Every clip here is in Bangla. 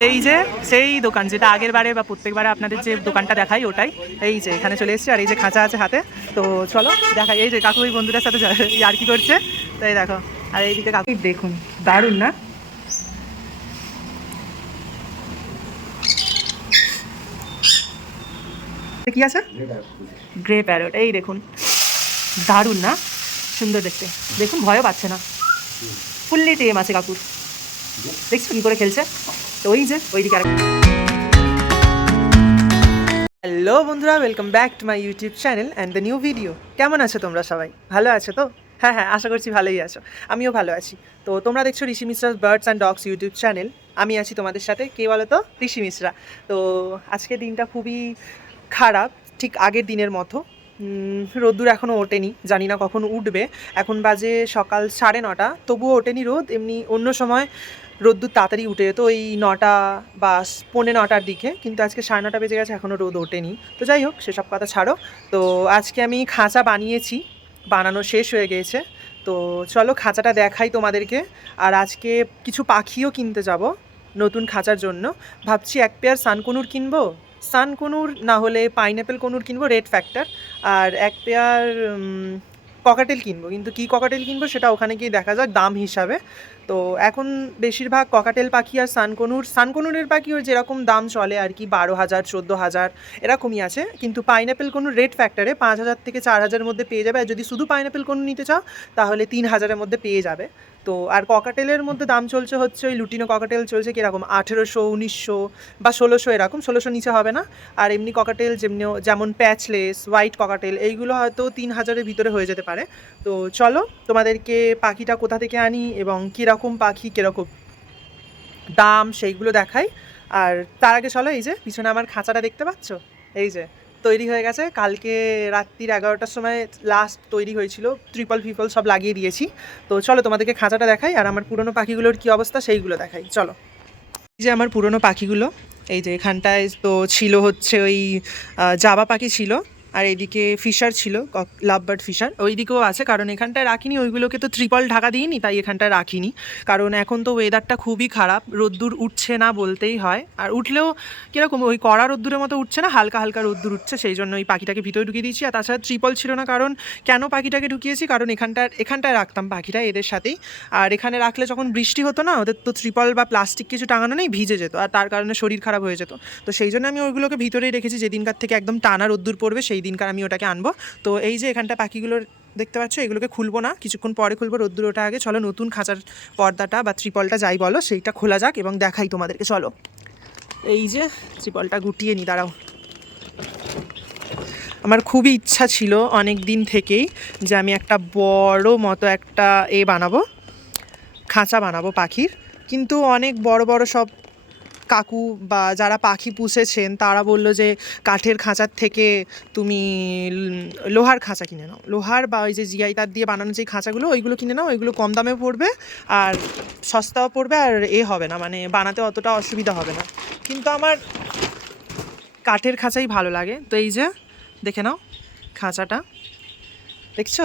এই যে, সেই দোকান যেটা আগের বারে বা প্রত্যেকবারে আপনাদের যে দোকানটা দেখাই ওটাই। এই যে, এখানে চলে এসেছি, আর এই যে খাঁচা আছে হাতে। তো চলো, দেখাই। এই যে কাকু ওই বন্ধুটার সাথে আর কি করছে। তাই দেখো, আর এইদিকে কাকু দেখুন, দারুণ না? কি আছে? গ্রে প্যারট এই দেখুন। দারুণ না? সুন্দর দেখতে। দেখুন, ভয়ও পাচ্ছে না। ফুললি টেম আছে কাকুর। দেখছ কি করে খেলছে? তো ওই যে ওইদিকে আর হ্যালো বন্ধুরা welcome back to my YouTube channel and the new video কেমন আছো তোমরা সবাই? ভালো আছো তো? হ্যাঁ হ্যাঁ আশা করছি ভালোই আছো। আমিও ভালো আছি। তো তোমরা দেখছ Rishi Mishra's birds and dogs YouTube channel আমি আছি তোমাদের সাথে, কে বলো তো ঋষি মিশ্রা। তো আজকের দিনটা খুবই খারাপ, ঠিক আগের দিনের মতো। রোদ্দুর এখনও ওঠেনি, জানি না কখন উঠবে। এখন বাজে সকাল সাড়ে নটা, তবুও ওঠেনি রোদ, এমনি অন্য সময় রোদ্দুর তাড়াতাড়ি উঠে যেত ওই নটা বা পৌনে নটার দিকে, কিন্তু আজকে সাড়ে নটা বেজে গেছে এখনও রোদ ওঠেনি। তো যাই হোক, সেসব কথা ছাড়ো। তো আজকে আমি খাঁচা বানিয়েছি, বানানো শেষ হয়ে গিয়েছে তো চলো খাঁচাটা দেখাই তোমাদেরকে। আর আজকে কিছু পাখিও কিনতে যাব নতুন খাঁচার জন্য। ভাবছি এক পেয়ার সানকনুর কিনবো। সানকনুর না হলে পাইনঅ্যাপেল কনুর কিনবো, রেড ফ্যাক্টর। আর এক পেয়ার ককাটেল কিনবো। কিন্তু কি ককাটেল কিনবো সেটা ওখানে গিয়ে দেখা যাক, দাম হিসাবে। তো এখন বেশিরভাগ ককাটেল পাখি আর সানকনুর, সানকনুরের পাখি ওই যেরকম দাম চলে আর কি বারো হাজার, চোদ্দ হাজার, এরকমই আছে। কিন্তু পাইনঅ্যাপেল কোনো রেট ফ্যাক্টরে পাঁচ হাজার থেকে চার হাজারের মধ্যে পেয়ে যাবে। আর যদি শুধু পাইনঅ্যাপেল কোনো নিতে চাও, তাহলে তিন হাজারের মধ্যে পেয়ে যাবে। তো আর ককাটেলের মধ্যে দাম চলছে হচ্ছে ওই লুটিনো ককাটেল চলছে কীরকম? আঠেরোশো, উনিশশো বা ষোলোশো এরকম। ষোলোশো নিচে হবে না। আর এমনি ককাটেল যেমনি যেমন প্যাচলেস, হোয়াইট ককাটেল, এইগুলো হয়তো তিন হাজারের ভিতরে হয়ে যেতে পারে। তো চলো, তোমাদেরকে পাখিটা কোথা থেকে আনি এবং কীরকম পাখি, কীরকম দাম সেইগুলো দেখাই। আর তার আগে চলো, এই যে পিছনে আমার খাঁচাটা দেখতে পাচ্ছ? এই যে, তৈরি হয়ে গেছে। কালকে রাত্রির এগারোটার সময় লাস্ট তৈরি হয়েছিল। ট্রিপল ফিপল সব লাগিয়ে দিয়েছি। তো চলো, তোমাদেরকে খাঁচাটা দেখাই আর আমার পুরনো পাখিগুলোর কী অবস্থা সেইগুলো দেখাই। চলো। এই যে আমার পুরনো পাখিগুলো, এই যে এখানটায় তো ছিল হচ্ছে ওই জাবা পাখি ছিল। আর এদিকে ফিশার ছিল লাভবার্ড ফিশার। ওইদিকেও আছে, কারণ এখানটায় রাখিনি, ওইগুলোকে তো ত্রিপল ঢাকা দিইনি, তাই এখানটায় রাখিনি। কারণ এখন তো ওয়েদারটা খুবই খারাপ, রোদ্দুর উঠছে না বলতেই হয়। আর উঠলেও কীরকম, ওই কড়া রোদ্দুরের মতো উঠছে না, হালকা হালকা রোদ্দুর উঠছে, সেই জন্য ওই পাখিটাকে ভিতরে ঢুকিয়ে দিয়েছি। আর তাছাড়া ত্রিপল ছিল না, কারণ কেন পাখিটাকে ঢুকিয়েছি? কারণ এখানটার এখানটায় রাখতাম পাখিটা এদের সাথেই। আর এখানে রাখলে যখন বৃষ্টি হতো না, ওদের তো ত্রিপল বা প্লাস্টিক কিছু টাঙানো নেই, ভিজে যেত। আর তার কারণে শরীর খারাপ হয়ে যেত। তো সেই জন্য আমি ওইগুলোকে ভিতরেই রেখেছি, যেদিনকার থেকে একদম টানা রোদ্দুর পড়বে, সেই দিনকার আমি ওটাকে আনব। তো এই যে এখানটা পাখিগুলোর দেখতে পাচ্ছ, এগুলোকে খুলবো না, কিছুক্ষণ পরে খুলবো রোদ্দুর, ওটা আগে চলো নতুন খাঁচার পর্দাটা বা ত্রিপলটা যাই বলো, সেইটা খোলা যাক এবং দেখাই তোমাদেরকে, চলো। এই যে ত্রিপলটা গুটিয়ে নি, দাঁড়াও। আমার খুবই ইচ্ছা ছিল অনেক দিন থেকেই যে আমি একটা বড় মতো একটা এ বানাবো, খাঁচা বানাবো পাখির। কিন্তু অনেক বড় বড় সব কাকু বা যারা পাখি পুষেছেন, তারা বলল যে, কাঠের খাঁচার থেকে তুমি লোহার খাঁচা কিনে নাও। লোহার বা ওই যে জিআই তার দিয়ে বানানো যে খাঁচাগুলো, ওইগুলো কিনে নাও, ওইগুলো কম দামে পড়বে আর সস্তাও পড়বে আর এ হবে না মানে বানাতে অতটা অসুবিধা হবে না। কিন্তু আমার কাঠের খাঁচাই ভালো লাগে। তো এই যে, দেখে নাও খাঁচাটা। দেখছ?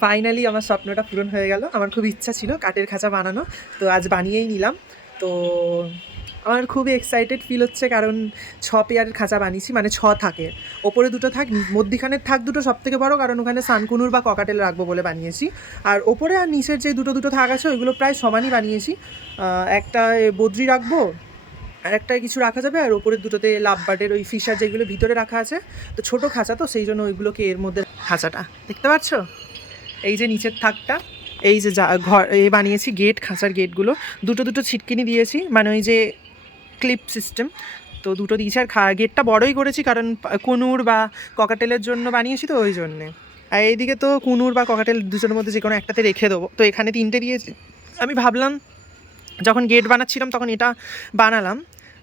ফাইনালি আমার স্বপ্নটা পূরণ হয়ে গেল। আমার খুব ইচ্ছা ছিল কাঠের খাঁচা বানানো তো আজ বানিয়েই নিলাম। তো আমার খুবই এক্সাইটেড ফিল হচ্ছে কারণ ছ পেয়ারের খাঁচা বানিয়েছি মানে ছ থাকে। ওপরে দুটো থাক নি- মধ্যিখানের থাক দুটো সব থেকে বড়, কারণ ওখানে সানকুনুর বা ককাটেল রাখব বলে বানিয়েছি। আর ওপরে আর নিচের যে দুটো দুটো থাক আছে, ওইগুলো প্রায় সমানই বানিয়েছি। একটা বদ্রি রাখব, আর একটা কিছু রাখা যাবে, আর ওপরের দুটোতে লাভ বার্ডের ওই ফিশার যেগুলো ভিতরে রাখা আছে, তো ছোট খাঁচা তো, সেই জন্য ওইগুলোকে এর মধ্যে খাঁচাটা, দেখতে পাচ্ছ? এই যে নিচের থাকটা এই যে যা ঘর, এ বানিয়েছি গেট খাঁচার গেটগুলো দুটো দুটো ছিটকিনি দিয়েছি মানে ওই যে ক্লিপ সিস্টেম তো দুটো দিয়েছি আর খা গেটটা বড়ই করেছি কারণ কুনুর বা ককাটেলের জন্য বানিয়েছি তো ওই জন্যে। আর এইদিকে তো কুনুর বা ককাটেল দুজনের মধ্যে যে কোনো একটাতে রেখে দেবো। তো এখানে তিনটে দিয়েছি। আমি ভাবলাম, যখন গেট বানাচ্ছিলাম তখন এটা বানালাম।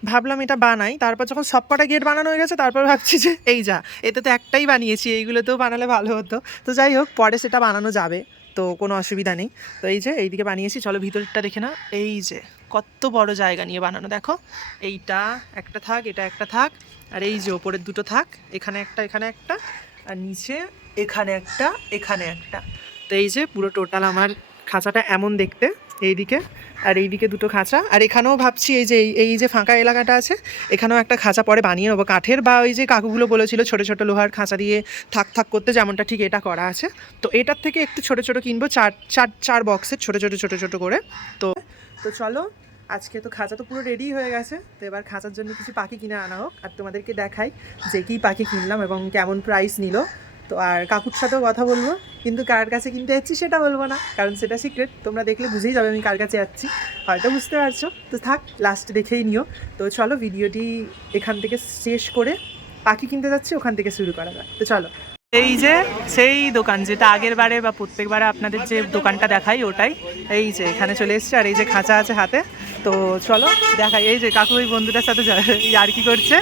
ভাবলাম এটা বানাই, তারপর যখন সব কটা গেট বানানো হয়ে গেছে, তারপর ভাবছি যে, এই যা, এতে তো একটাই বানিয়েছি, এইগুলোতেও বানালে ভালো হতো। তো যাই হোক, পরে সেটা বানানো যাবে। তো কোনো অসুবিধা নেই। তো এই যে এইদিকে বানিয়েছি, চলো ভিতরটা দেখে না এই যে কত বড় জায়গা নিয়ে বানানো, দেখো। এইটা একটা থাক, এটা একটা থাক, আর এই যে ওপরের দুটো থাক, এখানে একটা এখানে একটা, আর নিচে এখানে একটা এখানে একটা। তো এই যে পুরো টোটাল আমার খাঁচাটা এমন দেখতে। এইদিকে, আর এইদিকে দুটো খাঁচা। আর এখানেও ভাবছি এই যে, এই- যে ফাঁকা এলাকাটা আছে, এখানেও একটা খাঁচা পরে বানিয়ে নেব। কাঠের বা ওই যে কাকুগুলো বলেছিল, ছোটো ছোটো লোহার খাঁচা দিয়ে থাক থাক করতে, যেমনটা ঠিক এটা করা আছে। তো এটার থেকে একটু ছোটো ছোটো কিনবো, চার চার চার বক্সের ছোটো ছোটো ছোটো ছোটো করে। তো তো চলো, আজকে তো খাঁচা তো পুরো রেডি হয়ে গেছে। তো এবার খাঁচার জন্য কিছু পাখি কিনে আনা হোক, আর তোমাদেরকে দেখাই যে কী পাখি কিনলাম এবং কেমন প্রাইস নিল। তো আর কাকুর সাথেও কথা বলব। কিন্তু কার কাছে কিনতে যাচ্ছি সেটা বলব না, কারণ সেটা সিক্রেট তোমরা দেখলে বুঝেই যাবে আমি কার কাছে যাচ্ছি। হয়তো বুঝতে পারছ। তো থাক লাস্টে দেখেই নিও। তো চলো, ভিডিওটি এখান থেকে শেষ করে পাখি কিনতে যাচ্ছি, ওখান থেকে শুরু করা যাক। তো চলো। এই যে, সেই দোকান যেটা আগের বারে বা প্রত্যেকবারে আপনাদের যে দোকানটা দেখাই, ওটাই। এই যে, এখানে চলে এসছে, আর এই যে খাঁচা আছে হাতে। তো চলো, দেখাই। এই যে, কাকু ওই বন্ধুটার সাথে আর কি করছে।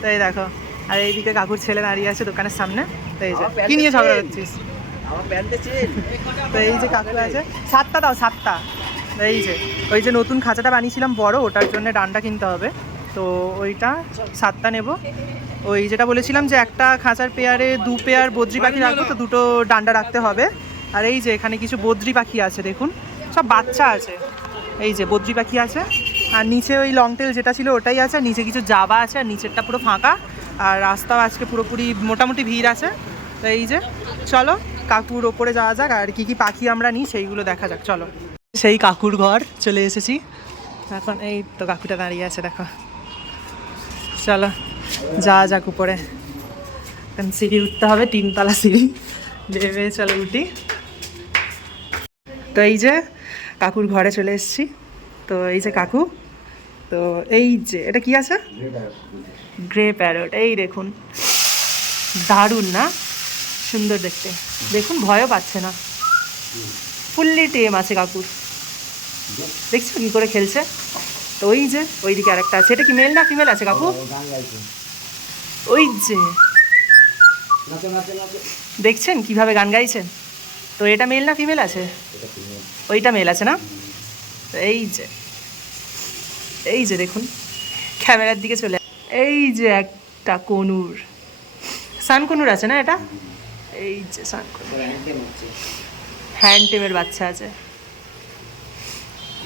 তো এই দেখো। আর এইদিকে কাকুর ছেলে দাঁড়িয়ে আছে দোকানের সামনে। তো এই যে কি নিয়ে ঝগড়া করছিস? তো এই যে কাকু আছে। সাতটা দাও সাতটা। এই যে ওই যে নতুন খাঁচাটা বানিয়েছিলাম বড় ওটার জন্য ডান্ডা কিনতে হবে। তো ওইটা সাতটা নেব। ওই যেটা বলেছিলাম যে একটা খাঁচার পেয়ারে দু পেয়ার বদ্রি পাখি রাখব তো দুটো ডান্ডা রাখতে হবে। আর এই যে এখানে কিছু বদ্রি পাখি আছে দেখুন। সব বাচ্চা আছে। এই যে বদ্রি পাখি আছে। আর নিচে ওই লং টেল যেটা ছিল ওটাই আছে আর নিচে কিছু জাবা আছে আর নিচেরটা পুরো ফাঁকা। আর রাস্তাও আজকে পুরোপুরি মোটামুটি ভিড় আছে। তো এই যে, চলো, কাকুর ওপরে যাওয়া যাক, আর কি কি পাখি আমরা নিই সেইগুলো দেখা যাক, চলো। সেই কাকুর ঘর, চলে এসেছি। এখন এই তো কাকুটা দাঁড়িয়ে আছে, দেখো। চলো, যাওয়া যাক উপরে। এখন সিঁড়ি উঠতে হবে, তিনতলা সিঁড়ি। ভেবে চলো উঠি। তো এই যে, কাকুর ঘরে চলে এসেছি। তো এই যে কাকু তো এই যে, এটা কি আছে? গ্রে প্যারট এই দেখুন। দারুণ না? সুন্দর দেখতে। দেখুন, ভয়ও পাচ্ছে না। ফুললি টেম আছে কাকুর। দেখছ কি করে খেলছে? তো ওই যে ওই ওইদিকে আরেকটা আছে। এটা কি মেল না ফিমেল আছে কাকু? ওই যে। দেখছেন কীভাবে গান গাইছেন? তো এটা মেল না ফিমেল আছে? ওইটা মেল আছে না? এই যে। এই যে দেখুন, ক্যামেরার দিকে চলে এই যে একটা কনুর। সান কনুর আছে না এটা? এই যে সান। হ্যান্ড টেমের বাচ্চা আছে।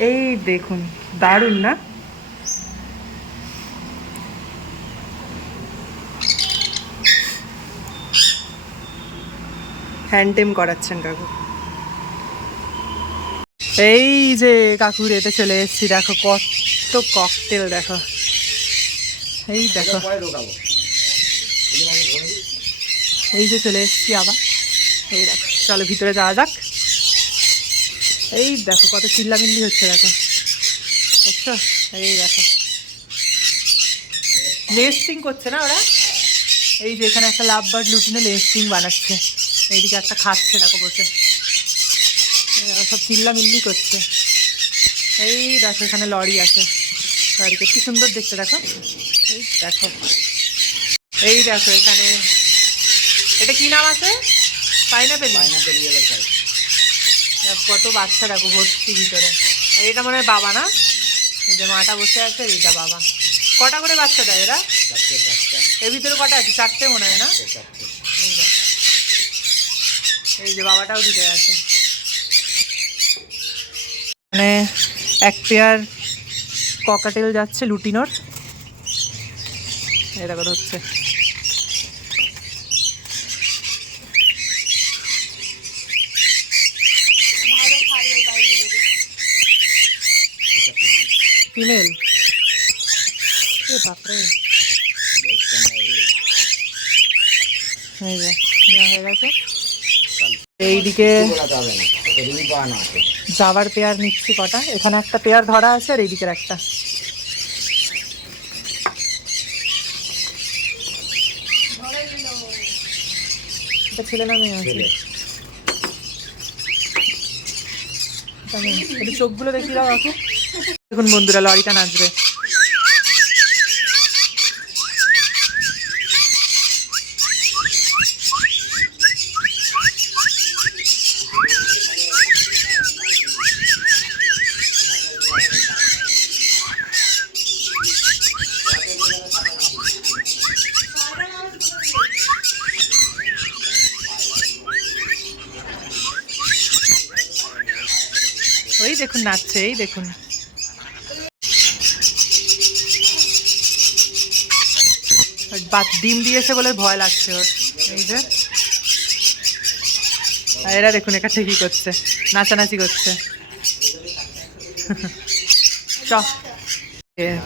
এই দেখুন, দারুণ না? হ্যান্ড টেম করাচ্ছেন কাকু। এই যে কাকুর এতে চলে এসেছি, দেখো কত ককটেল দেখো। এই দেখো। এই যে চলে এসছি আবার। এই দেখো, চলো ভিতরে যাওয়া যাক। এই দেখো, কত চিল্লামিল্লি হচ্ছে, দেখো। এই দেখো। লেস্টিং করছে না ওরা? এই যে এখানে একটা লাভ বার্ড লুটিনে লেস্টিং বানাচ্ছে। এইদিকে একটা খাচ্ছে, দেখো বসে। সব চিল্লামিল্লি করছে। এই দেখো, এখানে লরি আছে। লরিকে কি সুন্দর দেখতে দেখো। এই দেখো। এই দেখো এখানে। এটা কি নাম আছে? পাইনাপেল? পাইনাপেল ইয়েলো কত বাচ্চা দেখো ভর্তি ভিতরে। আর এটা মনে হয় বাবা না? এই যে মাটা বসে আছে এইটা বাবা। কটা করে বাচ্চা দেয় এরা? এর ভিতরে কটা আছে? চারটে মনে হয় না? এই যে বাবাটাও দিতে আছে। মানে এক পেয়ার ককাটেল যাচ্ছে লুটিনোর এই দেখো হচ্ছে এটা। ফিমেল এই? এইদিকে যাওয়ার পেয়ার নিচ্ছি কটা। এখানে একটা পেয়ার ধরা আছে আর এইদিকের একটা। ছেলে না মেয়ে আছে? চোখগুলো দেখি দাও দেখুন বন্ধুরা লরিটা নাচবে। ওই দেখুন, নাচছে, এই দেখুন। ডিম দিয়েছে বলে ভয় লাগছে ওর। এই যে। আর এরা দেখুন, এখানে কি করছে? নাচানাচি করছে। চ।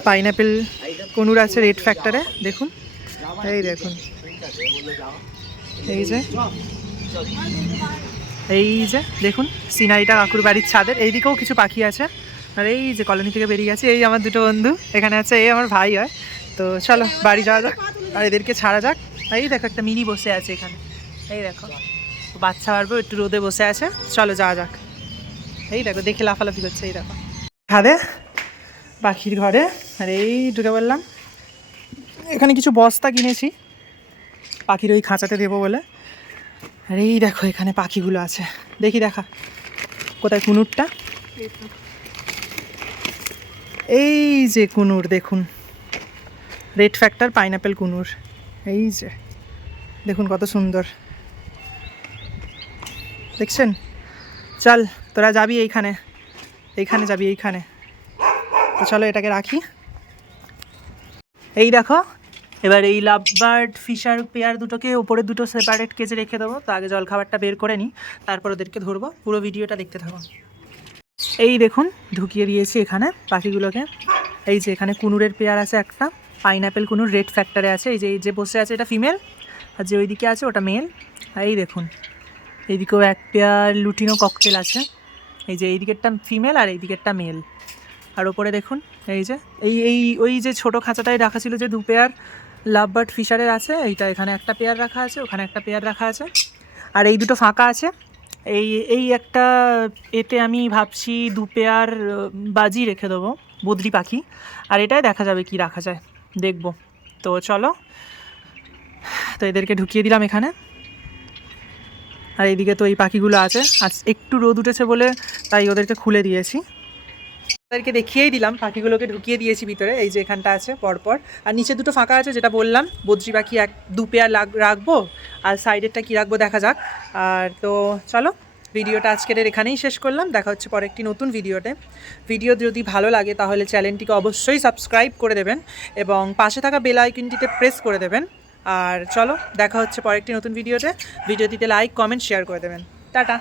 পাইনাপেল কনুর আছে রেড ফ্যাক্টরে, দেখুন। এই দেখুন। এই যে। এই যে, দেখুন সিনারিটা কাকুর বাড়ির ছাদের, এইদিকেও কিছু পাখি আছে। আর এই যে কলোনি থেকে বেরিয়ে গেছে, এই আমার দুটো বন্ধু, এখানে আছে এই আমার ভাই হয়। তো চলো, বাড়ি যাওয়া যাক, আর এদেরকে ছাড়া যাক। এই দেখো, একটা মিনি বসে আছে এখানে। এই দেখো বাচ্চা পারব একটু রোদে বসে আছে। চলো, যাওয়া যাক। এই দেখো, দেখে লাফালাফি করছে, এই দেখো। খাদে পাখির ঘরে, আর এই ঢুকে বললাম এখানে কিছু বস্তা কিনেছি। পাখির ওই খাঁচাতে দেবো বলে। আর এই দেখো, এখানে পাখিগুলো আছে। দেখি দেখা। কোথায় কুনুরটা? এই যে কুনুর, দেখুন। Red factor pineapple conure. এই যে, দেখুন কত সুন্দর। দেখছেন? চল, তোরা যাবি এইখানে। এইখানে যাবি, এইখানে। তো চলো এটাকে রাখি। এই দেখো এবার এই লাভ বার্ড ফিশার, পেয়ার দুটোকে উপরে দুটো সেপারেট কেজে রেখে দেবো। তো আগে জল খাবারটা বের করে নিই, তারপর ওদেরকে ধরবো। পুরো ভিডিওটা দেখতে থাকো। এই দেখুন, ঢুকিয়ে দিয়েছি এখানে পাখিগুলোকে। এই যে এখানে কুনুরের পেয়ার আছে একটা, পাইনাপেল কুনুর রেড ফ্যাক্টরে আছে। এই যে এই যে বসে আছে, এটা ফিমেল আর যে ওইদিকে আছে, ওটা মেল আর এই দেখুন, এইদিকেও এক পেয়ার লুটিনো ককটেল আছে। এই যে এই দিকেরটা ফিমেল আর এই দিকেরটা মেল আর ওপরে দেখুন, এই যে, এই এই, ওই যে ছোটো খাঁচাটায় রাখা ছিল যে দু পেয়ার লাভ বার্ড ফিশারের আছে, এইটা এখানে একটা পেয়ার রাখা আছে, ওখানে একটা পেয়ার রাখা আছে। আর এই দুটো ফাঁকা আছে। এই এই একটা এতে আমি ভাবছি দু পেয়ার বাজি রেখে দেবো বদ্রি পাখি। আর এটাই দেখা যাবে কি রাখা যায়, দেখব। তো চলো, তো এদেরকে ঢুকিয়ে দিলাম এখানে। আর এইদিকে তো এই পাখিগুলো আছে, আর একটু রোদ উঠেছে বলে তাই ওদেরকে খুলে দিয়েছি। ওদেরকে দেখিয়েই দিলাম, পাখিগুলোকে ঢুকিয়ে দিয়েছি ভিতরে, এই যে এখানটা আছে পরপর। আর নিচে দুটো ফাঁকা আছে, যেটা বললাম, বদ্রি পাখি এক, দু পেয়ার লাগ, রাখব, আর সাইডেরটা কী রাখব দেখা যাক। আর তো চলো, ভিডিওটা আজকের এখানেই শেষ করলাম, দেখা হচ্ছে পরে একটি নতুন ভিডিওতে। ভিডিও যদি ভালো লাগে তাহলে চ্যানেলটিকে অবশ্যই সাবস্ক্রাইব করে দেবেন এবং পাশে থাকা বেল আইকনটিতে প্রেস করে দেবেন। আর চলো, দেখা হচ্ছে পরে একটি নতুন ভিডিওতে। ভিডিওটিতে লাইক, কমেন্ট, শেয়ার করে দেবেন। টাটা।